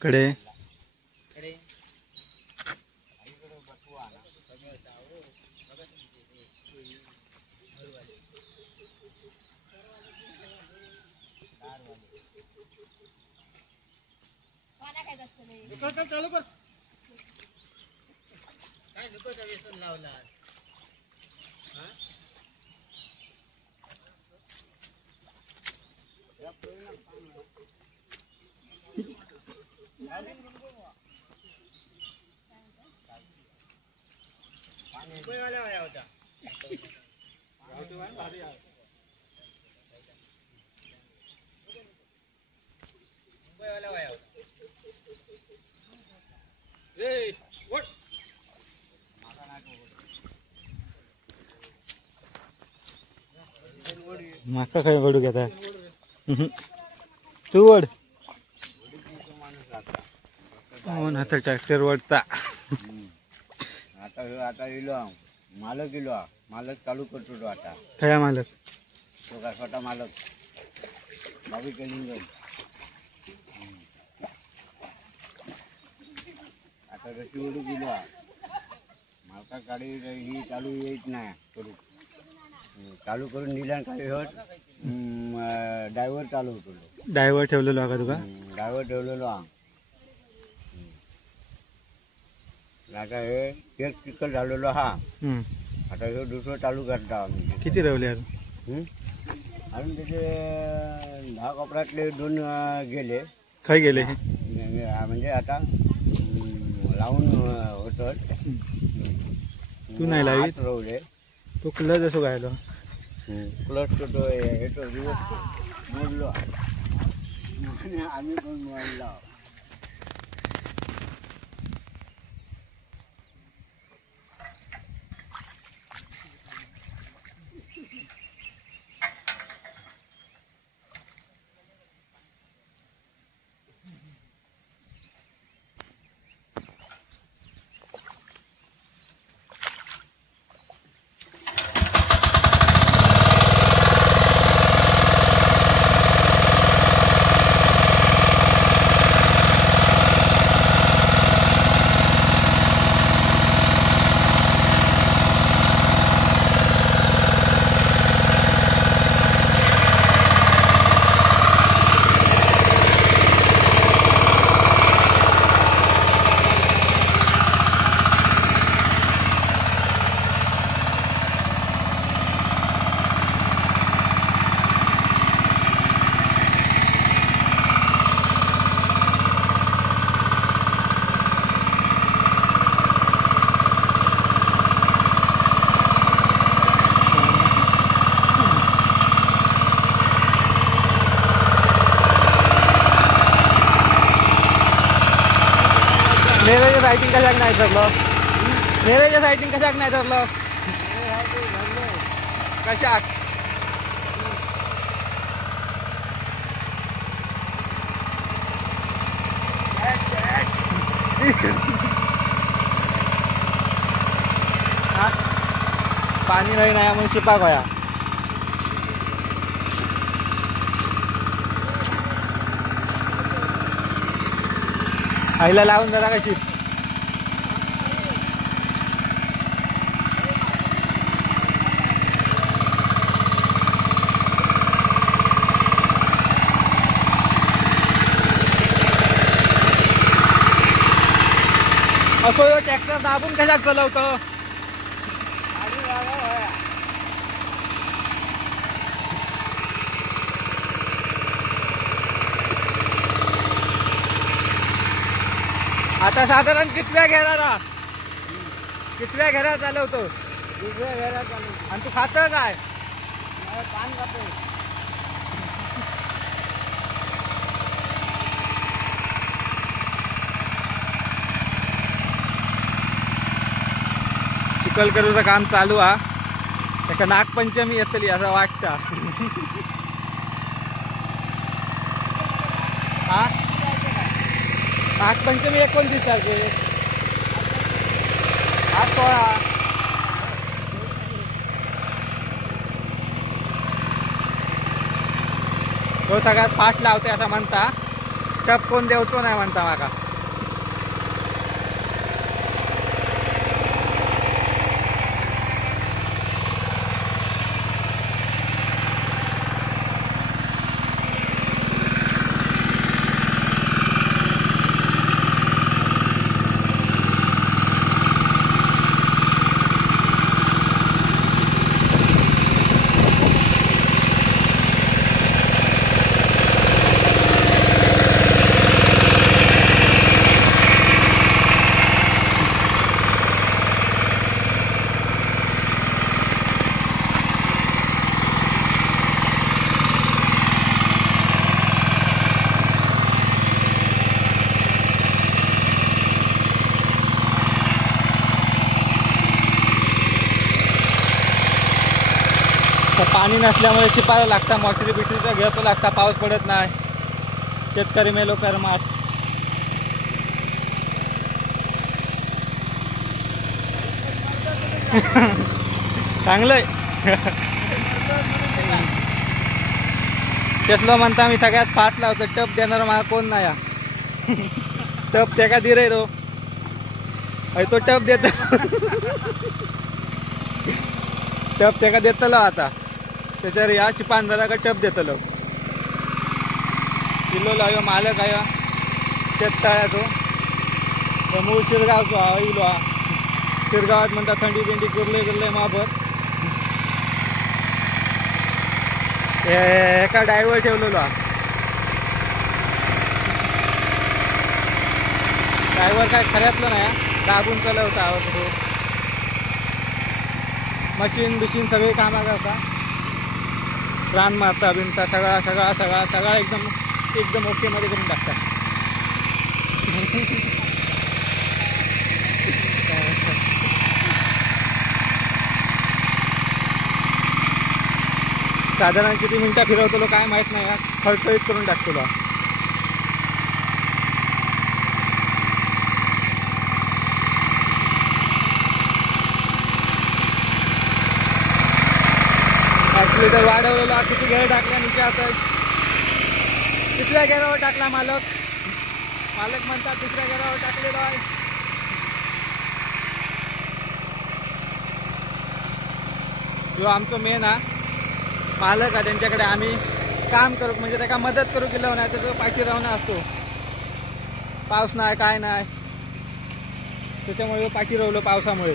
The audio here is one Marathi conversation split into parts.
कडे चालू कर काय झुकत व्यसन लावला होता माका काय वडू घेता तू वड आता ट्रॅक्टर वडता आता इलो मालक इलो मालक चालू करतो तो आता काय मालक तो का छोटा मालक बाबी कलिंग आता रशी ओढू गेलो मालका गाडी ही चालू येत नाही करू चालू करून दिल्यान काय होत ड्रायव्हर चालू होतो ड्रायव्हर ठेवलेलो का तुका ड्रायव्हर ठेवलेलो आता हे एक चिकल झालेलो हा आता हे दुसरं चालू करता किती रवले अजून त्याचे 10 कपड्यातले 2 गेले काय गेले म्हणजे आता लावून होत तू नाही लावीत रवले तू क्लच असो गायलो क्लच तो हे तो दिवस मोडलो आम्ही पण मोडला नेरेच्या सायटिंग कशाक नाही ठरलं नेरेच्या सायटिंग कशाक नाही ठरलं कशाक पाणी नाही म्हणून शिपाक होया आईला लावून जरा कशी असो ट्रॅक्टर दाबून कशाक चालवतो आता साधारण कितव्या घेरा चालवतो दुसऱ्या घरात चालू आणि तू खातं काय पान खातो चिखल करूचं काम चालू हा त्याका नागपंचमी येतली असं वाटतं हा नागपंचमी 29 तारखेक आज 16 तो सगळ्यात फास्ट लावते असं म्हणता. टप कोण देवतो नाही म्हणता माका. पाणी नसल्यामुळे शिपायला लागता. मोटरी बिटरीचा घ्यायला लागता. पाऊस पडत नाही. शेतकरी मेलो करमाट. चांगलंय. तेसलो म्हणता मी सगळ्यात फास्ट लावतो. टप देणार मला कोण नाही. टप ते का दिरे रो. तो टप देत. टप ते का देतलो आता. त्याच्यावर या चिपान जरा का टप देतलो. किल्लो लावयो मालक आहे शेततळ्याचो. मूळ शिरगावचो हा इलो हा. शिरगावात म्हणता थंडी बिंडी कुरले माबर. एका ड्रायव्हर ठेवलेलो हा. ड्रायव्हर काय खऱ्यातलं नाही. दाबून चालवता आवाज. मशीन बिशीन सगळे कामा करता. रान मारता बिनता सगळा एकदम ओके मध्ये करून टाकता. साधारण किती मिनिटं फिरवतो काय माहित नाही. खळखळीत करून टाकतो. ॲक्सिलेटर वाढवलेला. किती गेअर टाकल्या नीचे आता. तिसऱ्या गेअरावर टाकला मालक म्हणतात. तिसऱ्या गेअरावर टाकलेला आहे. जो आमचं मेन हा मालक आहे. त्यांच्याकडे आम्ही काम करू म्हणजे त्याला मदत करू गेलो नाही तर पाठी राहणं असतो. पाऊस नाही काय नाही त्याच्यामुळे पाठी राहलो पावसामुळे.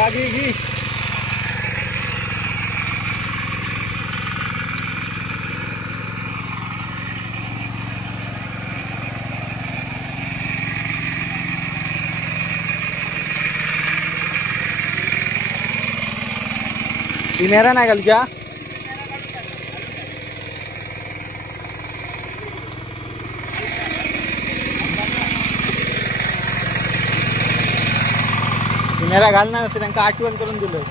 आगे घी. मेरा ना गल क्या मेरा घालणार नसते. त्यांना आठवण करून दिलं.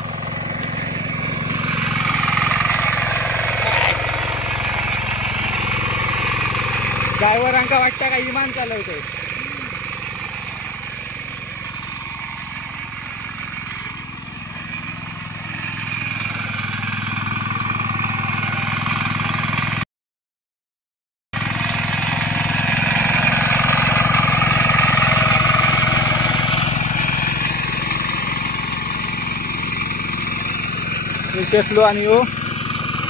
ड्रायव्हरांका वाटतं का इमान चालवतोय. टेस्लो आणि यो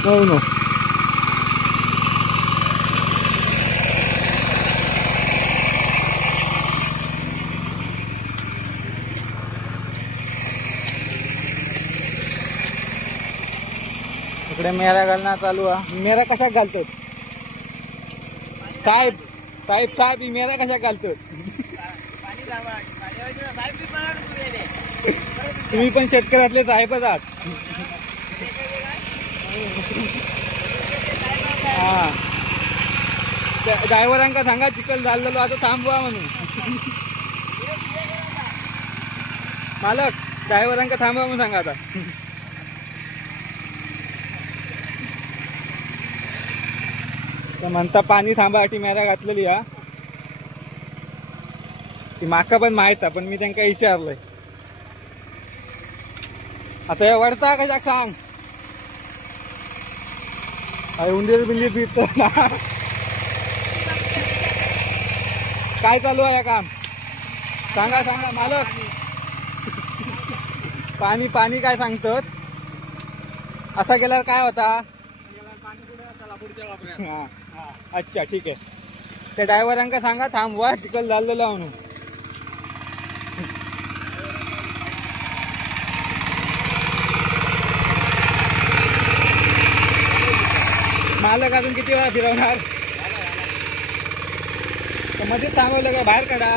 नऊ. इकडे मेरा घालणं चालू आहे. मेरा कशा घालतो साहेब. साहेब मेरा कशा घालतो. तुम्ही पण शेतकऱ्यातले साहेबच आहात. हा ड्रायव्हरांका सांगा चिखल झालेलो आता थांबवा म्हणून. मालक ड्रायव्हरांका थांबवा म्हणून सांगा आता. तर म्हणता पाणी थांबासाठी मेरा घातलेली हा. ती माका पण माहित पण मी त्यांना विचारलंय. आता हे वडता कशा सांग. उंदीर बिंदीर पितो ना. काय चालू आहे काम सांगा सांगा मालक. पाणी पाणी काय सांगतो. असा गेल्यावर काय होता. हा अच्छा ठीक आहे. त्या ड्रायव्हरांका सांगा थांबवा चिखल झालेला म्हणून. मालक अजून किती वेळा फिरवणार. मध्येच थांबवलं काय बाहेर काढा.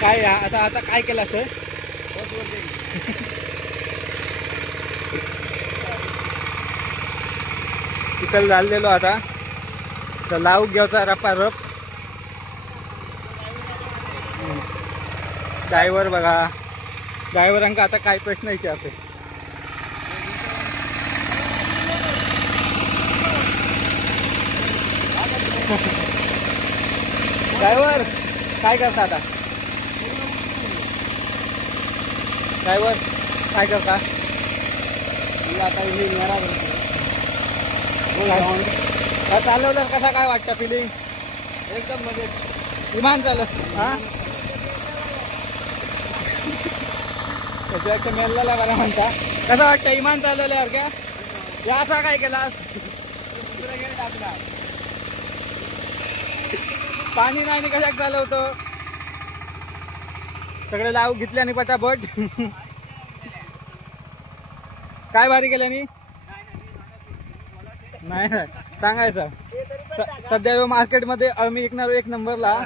काय आता आता काय केलं असं. चिखल झालेलो आता तर लावू घ्यायचा रपा रप. ड्रायव्हर बघा ड्रायव्हरांका आता काय प्रश्न विचारते. ड्रायव्हर काय करता आता. ड्रायव्हर काय करता. आता चालवलं कसा काय वाटतं फिलिंग. एकदम मध्ये विमान चालत हा. त्याच्या मेलला बरं म्हणता. कसं वाटतं विमान चालवल्यावर का. या असा काय केलास. टाकला पाणी नाही कशाक चालवतो. सगळे लावू घेतले आणि पटापट. काय भारी केल्यानी नाही सांगायचं. सध्या मार्केटमध्ये आम्ही विकणार एक नंबरला.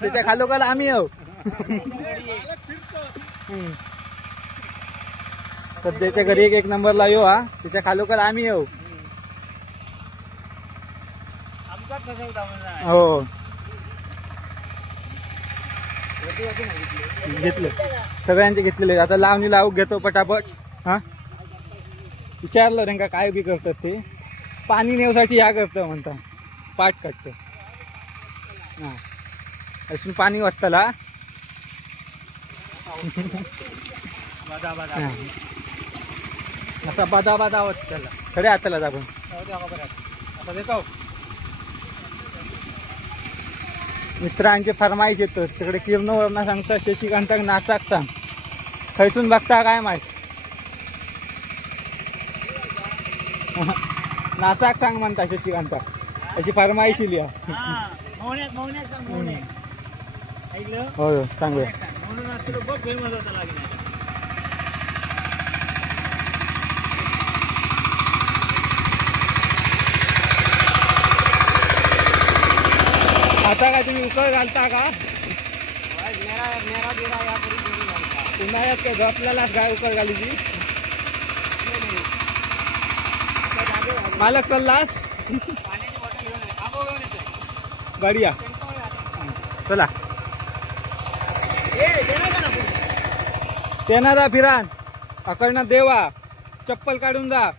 त्याच्या खालोखाल आम्ही आहो. सध्याच्या घरी एक नंबरला येऊ हा. त्याच्या खालोखाल आम्ही येऊ. हो घेतले सगळ्यांचे घेतलेले. आता लावणी लावू घेतो पटापट. हा विचारलं त्यांना काय बी करतात ते. पाणी नेऊसाठी या करतं म्हणता पाठ काढतं. हा असून पाणी वाचतला. असा बादा बादा वाचतला खडे हाताला आपण आता देतो. मित्रांचे फरमाईश येतो तिकडे किरणवरना सांगता शशिकांताक नाचाक सांग. खैसून बघता काय माहित. नाचाक सांग म्हणता शशिकांता अशी फरमाईश लिहा. हो सांगूया. आता काय तुम्ही उकळ घालता का. उन्हाळ्यात काय झोपल्यालाच काय उकळ घालीची. मालक चाललास गाडी या चला. येणारा फिरान अकडनं देवा चप्पल काढून जा.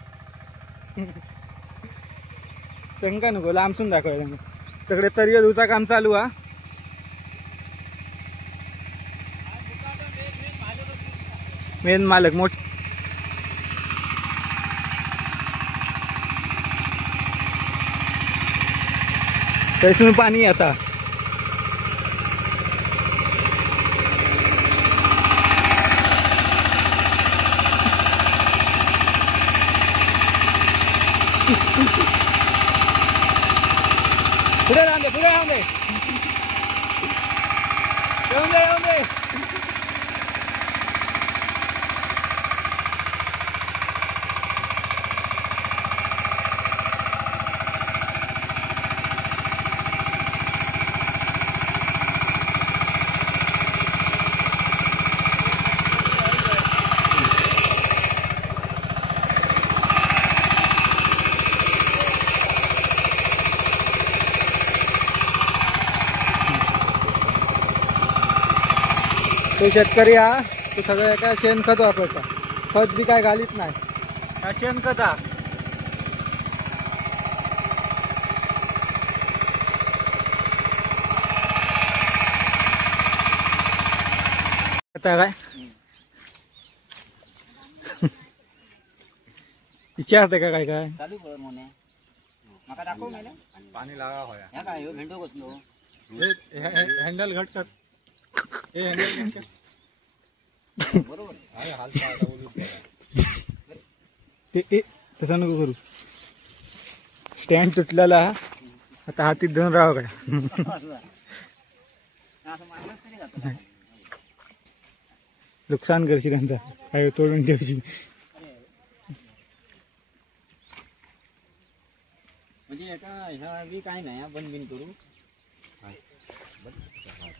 त्यांका नको लांबसून दाखवाय. तिकडे तरी धुचा काम चालू हा. मेन मालक मोठ तैसून पाणी आता. पुढे राहून दे पुढे राहून दे येऊन दे येऊन दे. तो शेतकरी हा तो सगळं काय शेणखत वापरता, खत बी काय घालीत नाही, हा शेणखत हा. आता काय विचारते का काय काय चालू कर म्हणे माका दाखव मेले पाणी लागा होया ह्या काय ह्यो भेंडो बसलो हँडल घट कर हे हँडल घट कर बरोबर अरे हाल पाहता बोलू ते तसं नको करू. स्टँड तुटलेला आता हातीत धरून राहावं काय असं मारलंच तरी जातं नुकसान करशील त्यांचा काय तोडून ठेवशील. म्हणजे ह्या बी काय नाही बंद बिन करू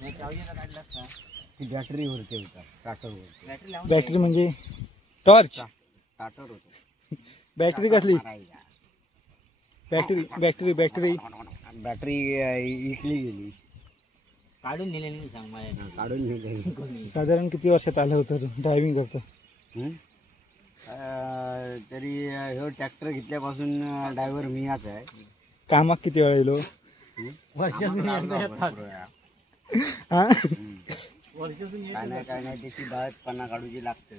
काढला ती बॅटरी वरती होता स्टार्टरवर बॅटरी लावून बॅटरी म्हणजे टॉर्च स्टार्टर होतो. बॅटरी कसली बॅटरी बॅटरी बॅटरी बॅटरी इकली गेली काढून नेलेली नाही सांग माझ्या काढून नेलेली. साधारण किती वर्ष चालू होतं ड्रायव्हिंग करतो तरी ह्यो ट्रॅक्टर घेतल्यापासून ड्रायव्हर मीच आहे. कामाक किती वेळा येलो हा काय नाही त्याची 10-15 काढूची लागते.